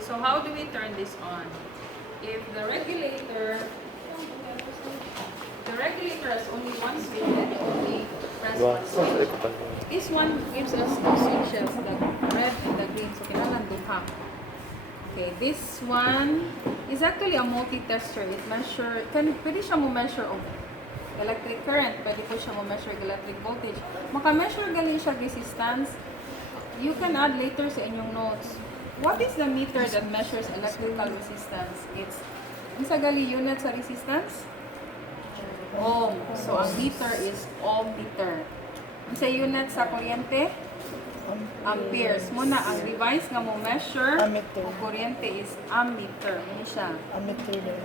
Okay, so how do we turn this on? If the regulator has only one switch, then you only press one switch. This one gives us two switches, the red and the green. So kailangan duha. Okay, this one is actually a multi-tester. It pwede siya mo measure of electric current, pwede po siya mo measure electric voltage. Maka-measure gali siya resistance. You can add later sa inyong notes. What is the meter that measures electrical resistance? It's sa gali unit sa resistance? Ohm. So ang meter is ohm meter. Sa unit sa kuryente? Amperes. Muna, ang device nga mo measure Ammeter. o kuryente is ammeter. Ano siya? Ammeter din.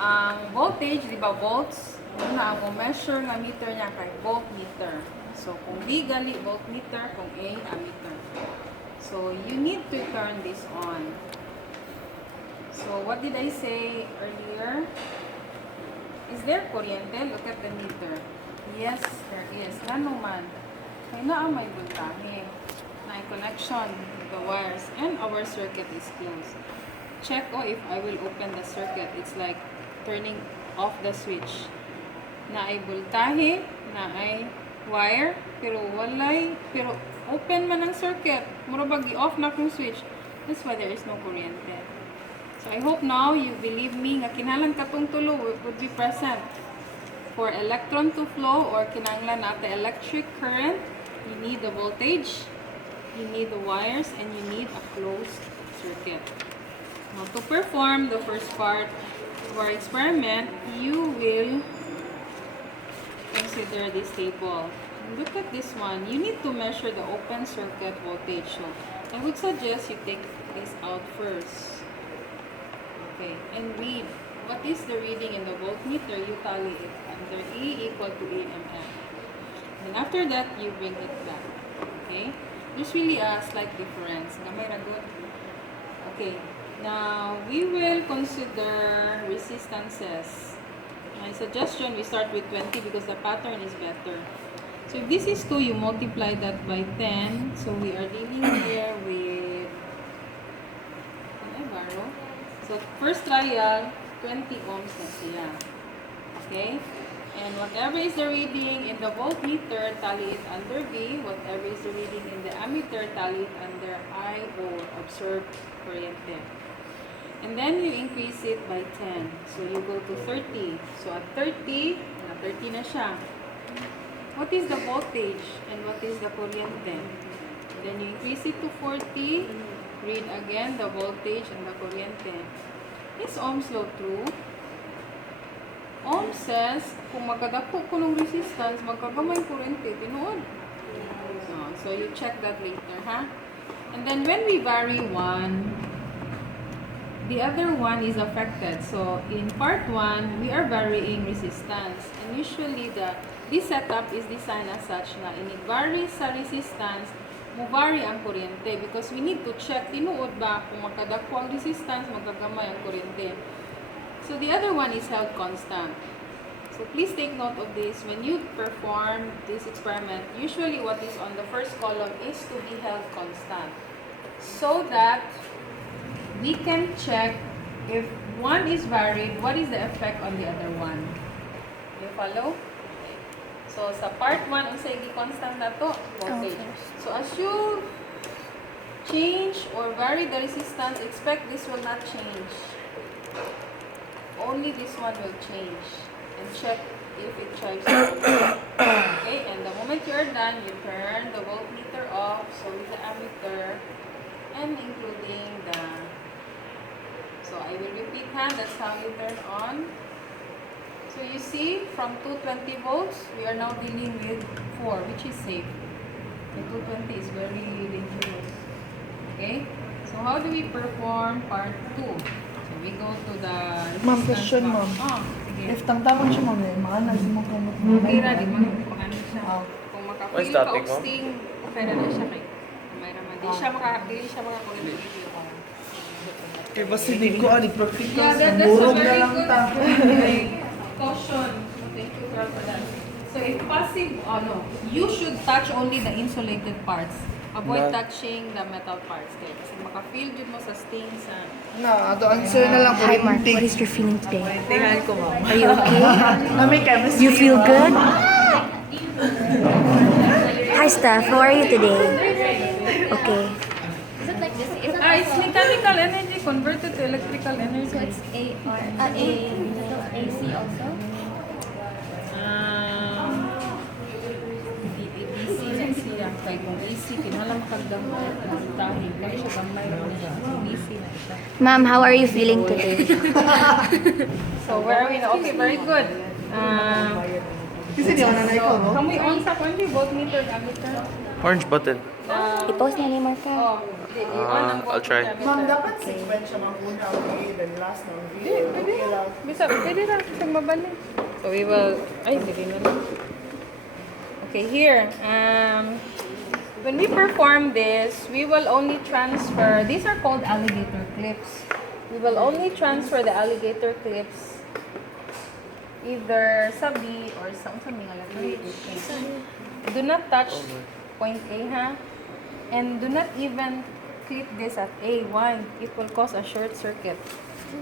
Ang voltage, di ba volts? Muna, ang mo measure nga meter niya kay voltmeter. So, kung V gali, voltmeter, kung A, ammeter. So, you need to turn this on. So, what did I say earlier? Is there kuryente? Look at the meter. Yes, there is. Ano man? Kaya na ang may voltahe. My connection with the wires and our circuit is closed. Check if I will open the circuit. It's like turning off the switch. Na ay voltahe, na ay wire, pero open man ang circuit. Mura bag i-off na kung switch. That's why there is no kuryente. So I hope now you believe me nga kinahanglan katong tulo would be present. For electron to flow or kinahanglan natin electric current, you need the voltage, you need the wires, and you need a closed circuit. Now, to perform the first part of our experiment, you will consider this table. Look at this one. You need to measure the open circuit voltage. So, I would suggest you take this out first. Okay, and read. What is the reading in the voltmeter? You tally it under E equal to EMF. And after that, you bring it back. Okay? There's really a slight difference. Okay. Now, we will consider resistances. My suggestion, we start with 20 because the pattern is better. So, if this is 2, you multiply that by 10. So, we are dealing here with... Can I borrow? So, first trial, 20 ohms na siya. Okay? And whatever is the reading in the voltmeter, tally it under V. Whatever is the reading in the ammeter, tally it under I or observed kuryente. And then you increase it by 10. So you go to 30. So at 30, na 30 na siya. What is the voltage and what is the kuryente? Then you increase it to 40. Read again the voltage and the kuryente. Is Ohm's law true? Ohm says, kung magkadako ko ng resistance, magkagamay kuryente, tinuod. So you check that later, ha? And then when we vary one, the other one is affected. So in part 1, we are varying resistance. And usually this setup is designed as such na ini-vary sa resistance, mo-vary ang kuryente because we need to check tinuod ba kung magkadako ang resistance, magkagamay ang kuryente. So the other one is held constant. So please take note of this. When you perform this experiment, usually what is on the first column is to be held constant. So that we can check if one is varied, what is the effect on the other one. You follow? So sa part 1, ang sige constant na to, voltage. So as you change or vary the resistance, expect this will not change. Only this one will change. And check if it drives okay, and the moment you are done, you turn the voltmeter off, so with the ammeter, and including the... So I will repeat, that's how you turn on. So you see, from 220 volts, we are now dealing with 4, which is safe. The 220 is very dangerous. Okay? So how do we perform part 2? So we go to the Ma'am, question, ma'am. Sige. If tangtapan siya, ma'am, maanag mo kung Okay ra, di man ano siya. Kung What's maka-feel that ka thing, og ma'am? sting, okay ra na siya kay. May raman. Di siya maka-kulit. Kaya ba si Nico, practical Yeah, sa that's a burog na very lang good ta. caution. Thank you for that. So if passive, you should touch only the insulated parts. Avoid touching the metal parts. Okay? Kasi maka-feel jud mo sa stain sa... Ato answer na lang Hi Mark, what is your feeling today? Tingnan ko, ma'am. Are you okay? Na may chemistry. You feel good? Hi Steph, how are you today? Okay. Is it like this? Is it It's mechanical energy converted to electrical energy. so it's AC also? DC na siya. Kaya kung AC, kinala makagdamay. Tahi. Kaya siya gamay lang siya. So, DC na siya. Ma'am, how are you feeling today? So, where are we now? Okay, very good. Kasi di ako nanay ko, no? Can we on sa country voltmeter ammeter? Orange button. I-post niya ni Mark. Oh, i-on ang I'll try. voltmeter. Ma'am, dapat sequence siya mga una ang A, then last ng B. Okay lang. Bisa, pwede lang. Isang mabalik. So, we will... Ay, hindi na lang. Okay, here. When we perform this, we will only transfer... These are called alligator clips. We will only transfer the alligator clips either sa B or sa mga letter H. Do not touch point A, ha? And do not even clip this at A. Why? It will cause a short circuit.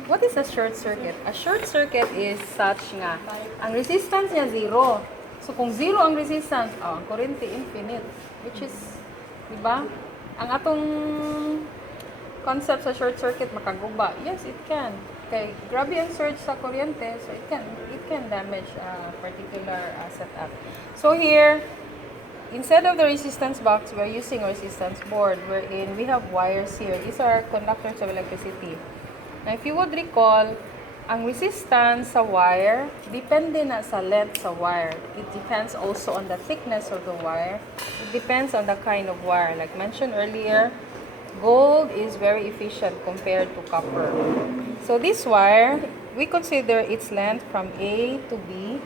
What is a short circuit? A short circuit is such nga, ang resistance niya 0. So, kung 0 ang resistance, ang kurente infinite. Which is, di ba? Ang atong concept sa short circuit makaguba. Yes, it can. Okay, grabe ang surge sa kuryente, so it can damage a particular setup. So here, instead of the resistance box, we're using a resistance board wherein we have wires here. These are conductors of electricity. Now, if you would recall, ang resistance sa wire, depende na sa length sa wire. It depends also on the thickness of the wire. It depends on the kind of wire. Like mentioned earlier, gold is very efficient compared to copper. So this wire, we consider its length from A to B.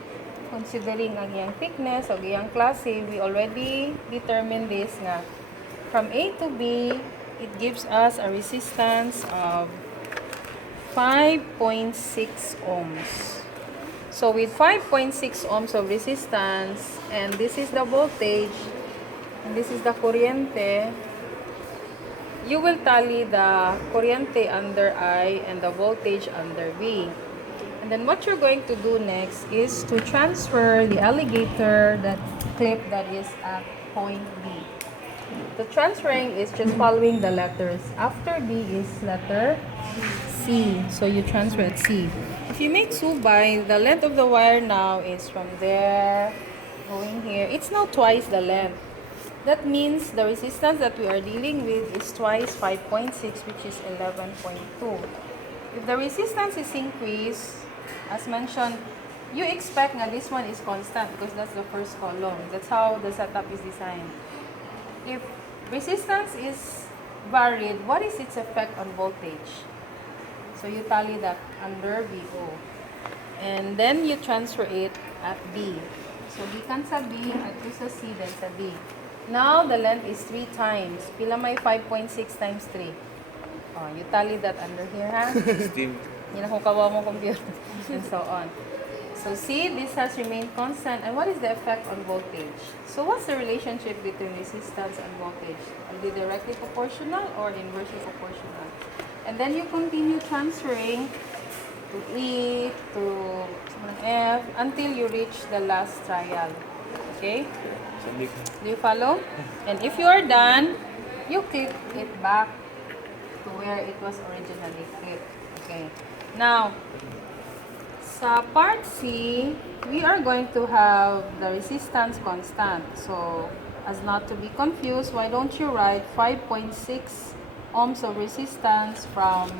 Considering ang iyang thickness o iyang klase, we already determined this nga. From A to B, it gives us a resistance of 5.6 ohms. So with 5.6 ohms of resistance, and this is the voltage, and this is the kuryente, you will tally the kuryente under I and the voltage under V. And then what you're going to do next is to transfer the alligator, that clip that is at point B. The transferring is just following the letters. After B is letter C. So you transfer at C. If you make subay, the length of the wire now is from there going here. It's now twice the length. That means the resistance that we are dealing with is twice 5.6, which is 11.2. If the resistance is increased, as mentioned, you expect that this one is constant because that's the first column. That's how the setup is designed. If resistance is varied, what is its effect on voltage? So you tally that under VO. And then you transfer it at B. So gikan sa B, at sa C, then sa D. Now, the length is 3 times. Pila may 5.6 times 3. Oh, you tally that under here, ha? 16. Yan ako kawawa mo computer. And so on. So, see, this has remained constant. And what is the effect on voltage? So, what's the relationship between resistance and voltage? Are they directly proportional or inversely proportional? And then you continue transferring to E, to F, until you reach the last trial. Okay? Do you follow? And if you are done, you clip it back to where it was originally clipped. Okay. Now, sa part C, we are going to have the resistance constant. So, as not to be confused, why don't you write 5.6 ohms of resistance from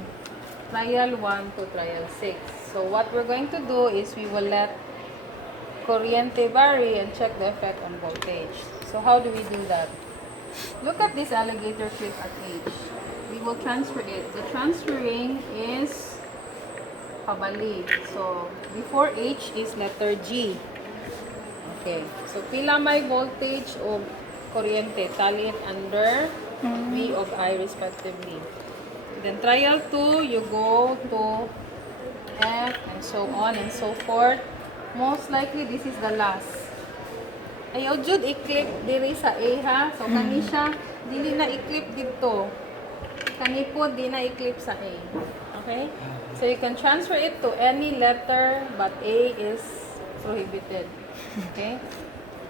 trial 1 to trial 6. So, what we're going to do is we will let kuryente vary and check the effect on voltage. So how do we do that? Look at this alligator clip at H. We will transfer it. The transferring is pabalik. So before H is letter G. Okay. So pila may voltage o kuryente, tally it under V of I respectively. Then trial 2, you go to F and so on and so forth. Most likely, this is the last. Ayaw jud i-click diri sa A, ha? So, kani siya Dili na i-clip dito. Kani po di na i-clip sa A. Okay? So you can transfer it to any letter but A is prohibited. Okay?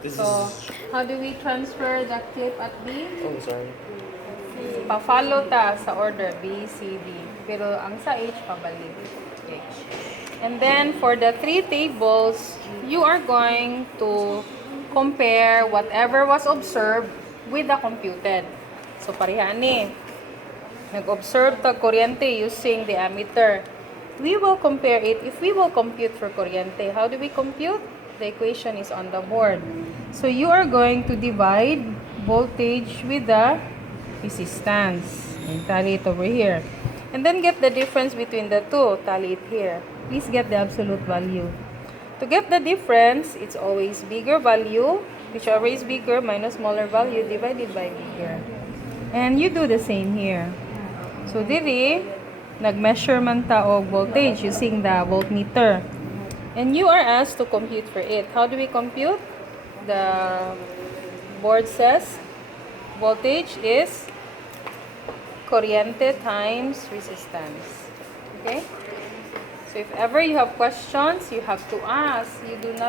So, how do we transfer the clip at B? Oh, sorry. Pa-follow ta sa order B, C, D. Pero ang sa H, pabalik. H. And then, for the three tables, you are going to compare whatever was observed with the computed. So, pareha ni. Nag-observe ta kuryente using the ammeter. We will compare it if we will compute for kuryente. How do we compute? The equation is on the board. So, you are going to divide voltage with the resistance. And tally it over here. And then get the difference between the two. Tally it here. Please get the absolute value. To get the difference, it's always bigger value, whichever is bigger minus smaller value divided by bigger. And you do the same here. So, diri, nag-measure man ta og voltage using the voltmeter. And you are asked to compute for it. How do we compute? The board says voltage is kuryente times resistance. Okay? So if ever you have questions, you have to ask. You do not